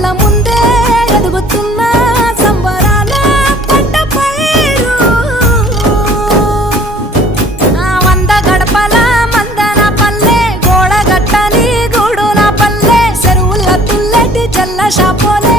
కళ్ళ ముందే ఎదుగుతున్న సంబరాల పంట పైరు వంద గడపల మందన పల్లె గోడ గట్టని గూడున పల్లె చెరువుల తుల్లెటి చల్ల షాపోలే